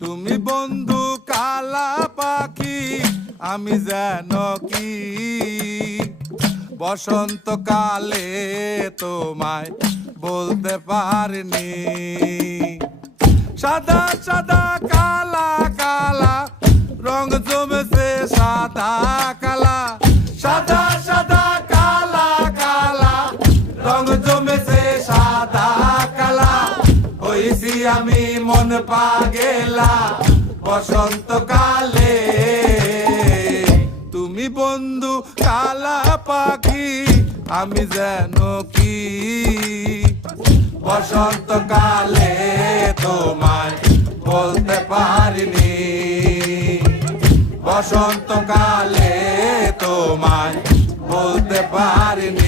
তুমি বন্ধু কালা পাখি, আমি যেন কি বসন্তকালে তোমায় বলতে পারিনি। সাদা সাদা কালা কালা রং জমেছে সাদা কালা, সাদা সাদা কালা কালা রং জমেছে সাদা কালা। হইছি আমি মন পাগেলা বসন্তকালে। তুমি বন্ধু কালা পাখি, আমি যেন কি বসন্তকালে তোমায় বলতে পারিনি। বসন্তকালে তোমায় বলতে পারিনি।